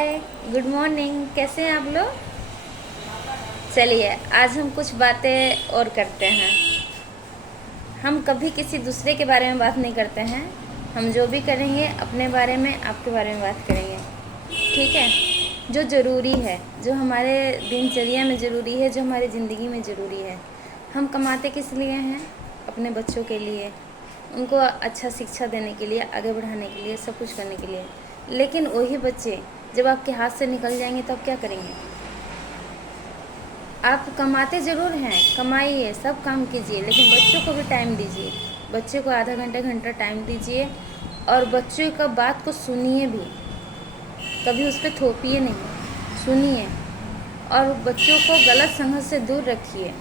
हाय, good morning. कैसे हैं आप लोग? चलिए आज हम कुछ बातें और करते हैं। हम कभी किसी दूसरे के बारे में बात नहीं करते हैं। हम जो भी करेंगे अपने बारे में, आपके बारे में बात करेंगे, ठीक है? जो ज़रूरी है, जो हमारे दिनचर्या में ज़रूरी है, जो हमारी ज़िंदगी में ज़रूरी है। हम कमाते किस लिए हैं? अपने बच्चों के लिए, उनको अच्छा शिक्षा देने के लिए, आगे बढ़ाने के लिए, सब कुछ करने के लिए। लेकिन वही बच्चे जब आपके हाथ से निकल जाएंगे तो आप क्या करेंगे? आप कमाते ज़रूर हैं, कमाइए, सब काम कीजिए, लेकिन बच्चों को भी टाइम दीजिए। बच्चे को आधा घंटा घंटा टाइम दीजिए और बच्चों का बात को सुनिए भी, कभी उस पर थोपिए नहीं, सुनिए। और बच्चों को गलत संगत से दूर रखिए।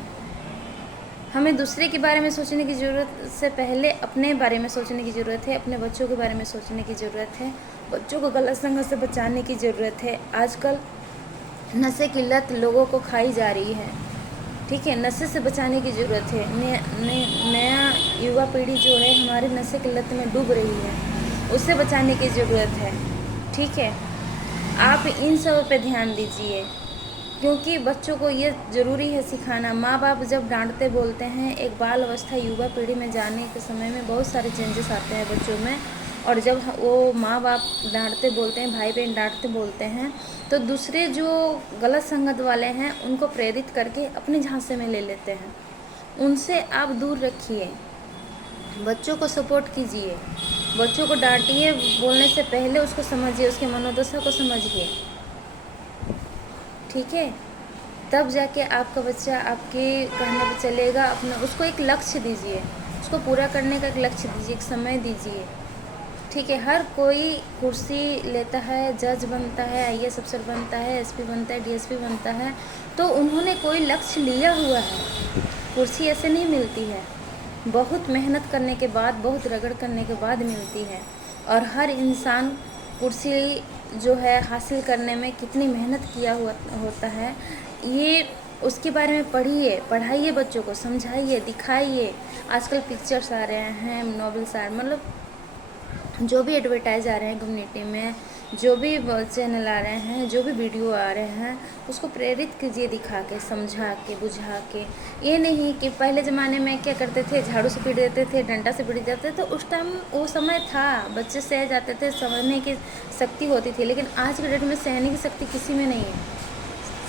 हमें दूसरे के बारे में सोचने की ज़रूरत से पहले अपने बारे में सोचने की ज़रूरत है, अपने बच्चों के बारे में सोचने की ज़रूरत है। बच्चों को गलत संगत से बचाने की ज़रूरत है। आजकल नशे की लत लोगों को खाई जा रही है, ठीक है? नशे से बचाने की ज़रूरत है। नया युवा पीढ़ी जो है हमारे नशे की लत में डूब रही है, उससे बचाने की ज़रूरत है, ठीक है? आप इन सब पे ध्यान दीजिए, क्योंकि बच्चों को ये ज़रूरी है सिखाना। माँ बाप जब डांटते बोलते हैं, एक बाल अवस्था युवा पीढ़ी में जाने के समय में बहुत सारे चेंजेस आते हैं बच्चों में। और जब वो माँ बाप डांटते बोलते हैं, भाई बहन डांटते बोलते हैं, तो दूसरे जो गलत संगत वाले हैं उनको प्रेरित करके अपने झांसे में ले लेते हैं। उनसे आप दूर रखिए, बच्चों को सपोर्ट कीजिए, बच्चों को डांटिए, बोलने से पहले उसको समझिए, उसके मनोदशा को समझिए, ठीक है? तब जाके आपका बच्चा आपके कहने पे चलेगा। अपना उसको एक लक्ष्य दीजिए, उसको पूरा करने का एक लक्ष्य दीजिए, एक समय दीजिए, ठीक है? हर कोई कुर्सी लेता है, जज बनता है, आईएएस अफसर बनता है, एसपी बनता है, डीएसपी बनता है, तो उन्होंने कोई लक्ष्य लिया हुआ है। कुर्सी ऐसे नहीं मिलती है, बहुत मेहनत करने के बाद, बहुत रगड़ करने के बाद मिलती है। और हर इंसान कुर्सी जो है हासिल करने में कितनी मेहनत किया हुआ होता है, ये उसके बारे में पढ़िए, पढ़ाइए, बच्चों को समझाइए, दिखाइए। आजकल पिक्चर्स आ रहे हैं, नॉवेल्स आ रहे, मतलब जो भी एडवर्टाइज आ रहे हैं कम्युनिटी में, जो भी चैनल आ रहे हैं, जो भी वीडियो आ रहे हैं, उसको प्रेरित कीजिए, दिखा के, समझा के, बुझा के। ये नहीं कि पहले ज़माने में क्या करते थे, झाड़ू से पीट देते थे, डंडा से पीट जाते थे, तो उस टाइम वो समय था, बच्चे सह जाते थे, समझने की शक्ति होती थी। लेकिन आज के डेट में सहने की शक्ति किसी में नहीं है,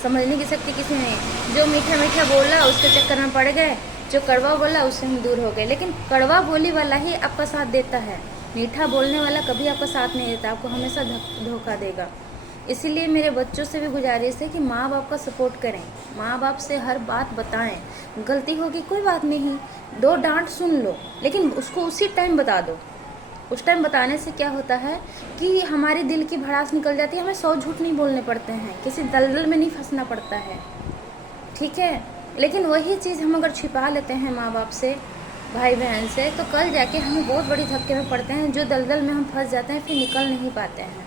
समझने की शक्ति किसी में नहीं। जो मीठा मीठा बोला उसके चक्कर में पड़ गए, जो कड़वा बोला उससे हम दूर हो गए। लेकिन कड़वा बोली वाला ही आपका साथ देता है, मीठा बोलने वाला कभी आपका साथ नहीं देता, आपको हमेशा धोखा देगा। इसीलिए मेरे बच्चों से भी गुजारिश है कि माँ बाप का सपोर्ट करें, माँ बाप से हर बात बताएं। गलती होगी कोई बात नहीं, दो डांट सुन लो, लेकिन उसको उसी टाइम बता दो। उस टाइम बताने से क्या होता है कि हमारे दिल की भड़ास निकल जाती है, हमें 100 झूठ नहीं बोलने पड़ते हैं, किसी दलदल में नहीं फंसना पड़ता है, ठीक है? लेकिन वही चीज़ हम अगर छिपा लेते हैं माँ बाप से, भाई बहन से, तो कल जाके हमें बहुत बड़ी धक्के में पड़ते हैं, जो दलदल में हम फंस जाते हैं, फिर निकल नहीं पाते हैं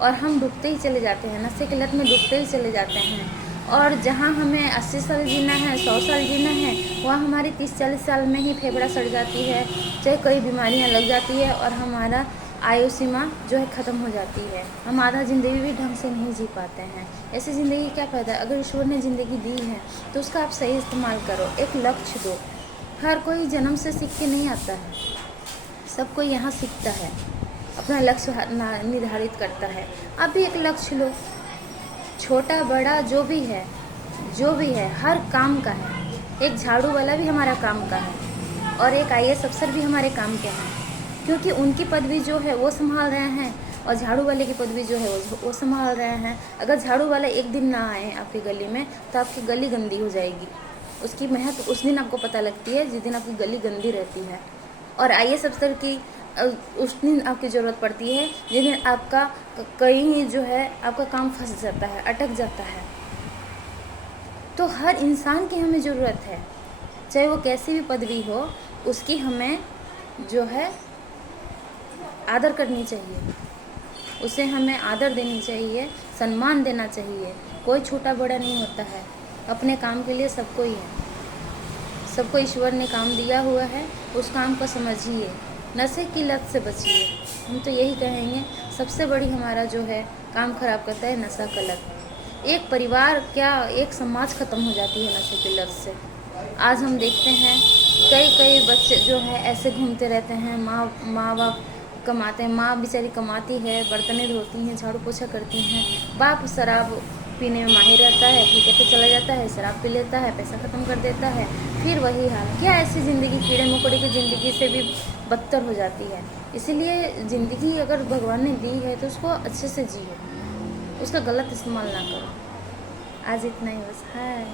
और हम डूबते ही चले जाते हैं, नशे की लत में डूबते ही चले जाते हैं। और जहाँ हमें 80 साल जीना है, 100 साल जीना है, वहाँ हमारी 30-40 साल में ही फेफड़ा सड़ जाती है, चाहे कई बीमारियाँ लग जाती है और हमारा आयु सीमा जो है ख़त्म हो जाती है। हम आधा ज़िंदगी भी ढंग से नहीं जी पाते हैं। ऐसी ज़िंदगी क्या फ़ायदा? अगर ईश्वर ने ज़िंदगी दी है तो उसका आप सही इस्तेमाल करो, एक लक्ष्य दो। हर कोई जन्म से सीख के नहीं आता है, सब कोई यहाँ सीखता है, अपना लक्ष्य निर्धारित करता है। आप भी एक लक्ष्य लो, छोटा बड़ा जो भी है, जो भी है, हर काम का है। एक झाड़ू वाला भी हमारा काम का है और एक आईएएस अफसर भी हमारे काम के हैं, क्योंकि उनकी पदवी जो है वो संभाल रहे हैं और झाड़ू वाले की पदवी जो है वो संभाल रहे हैं। अगर झाड़ू वाला एक दिन ना आए आपकी गली में तो आपकी गली गंदी हो जाएगी। उसकी महत्व उस दिन आपको पता लगती है जिस दिन आपकी गली गंदी रहती है। और आईएएस अफसर की उस दिन आपकी ज़रूरत पड़ती है जिस दिन आपका कहीं जो है आपका काम फंस जाता है, अटक जाता है। तो हर इंसान की हमें ज़रूरत है, चाहे वो कैसी भी पदवी हो, उसकी हमें जो है आदर करनी चाहिए, उसे हमें आदर देनी चाहिए, सम्मान देना चाहिए। कोई छोटा बड़ा नहीं होता है, अपने काम के लिए सबको ही है, सबको ईश्वर ने काम दिया हुआ है, उस काम को समझिए, नशे की लत से बचिए। हम तो यही कहेंगे, सबसे बड़ी हमारा जो है काम खराब करता है नशा का लत। एक परिवार क्या, एक समाज ख़त्म हो जाती है नशे की लत से। आज हम देखते हैं कई कई बच्चे जो है ऐसे घूमते रहते हैं, माँ बाप कमाते हैं, माँ बेचारी कमाती है, बर्तनें धोती हैं, झाड़ू पोछा करती हैं, बाप शराब पीने में माहिर रहता है, ठेके पे चला जाता है, शराब पी लेता है, पैसा ख़त्म कर देता है, फिर वही हाल। क्या ऐसी ज़िंदगी कीड़े मकोड़े की ज़िंदगी से भी बदतर हो जाती है। इसीलिए ज़िंदगी अगर भगवान ने दी है तो उसको अच्छे से जियो, उसका गलत इस्तेमाल ना करो। आज इतना ही बस। हाय।